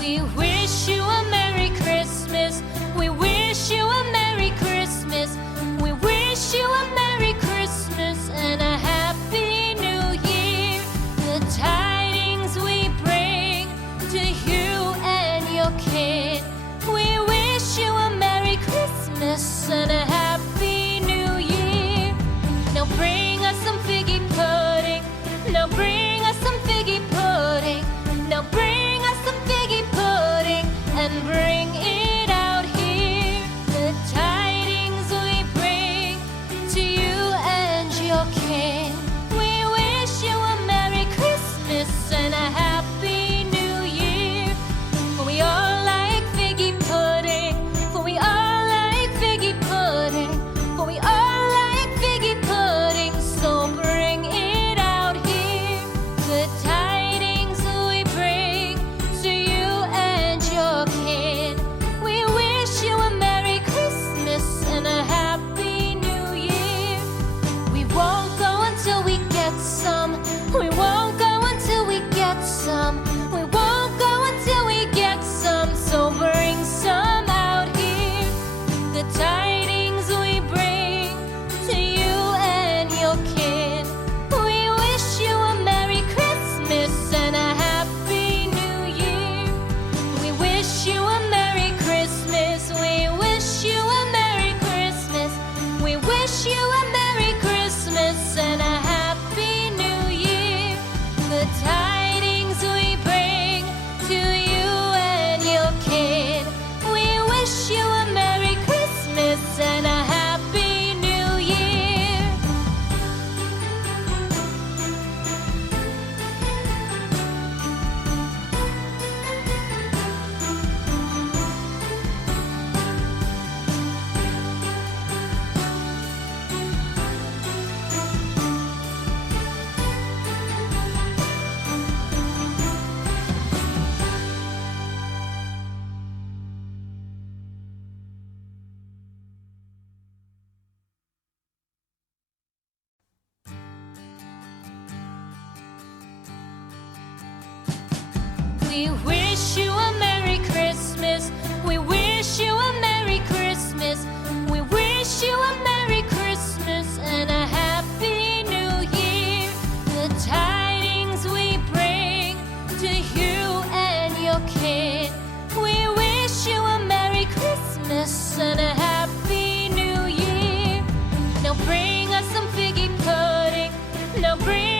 We wish you a Merry Christmas. We wish you a Merry Christmas. We wish you a Merry Christmas and a Happy New Year. The tidings we bring to you and your kid. We wish you a Merry Christmas and a Happy New Year. Now bring us some figgy pudding. Now bring us some figgy pudding. Now bring us some figgy pudding and bring it out here. The tidings we bring to you and your king. We wish you a Merry Christmas and a Happy New Year. For we all like figgy pudding. For we all like figgy pudding. For we all like figgy pudding. So bring it out here. The tidings we bring to you and your kid. We wish you a Merry Christmas and a Happy New Year. We won't go until we get some. We won't go until we get some. We won't go until we get some. So bring some out here. The tidings we bring to you and your kid. We wish you a Merry Christmas and a Happy New Year. We wish you a Merry Christmas. We wish you a Merry Christmas. We wish you a Merry Christmas and a Happy New Year. The tidings we bring to you and your kid. We wish you a Merry Christmas and a Happy New Year. We wish you a Merry Christmas. We wish you a Merry Christmas. We wish you a Merry Christmas and a Happy New Year. The tidings we bring to you and your kid. We wish you a Merry Christmas and a Happy New Year. Now bring us some figgy pudding. Now bring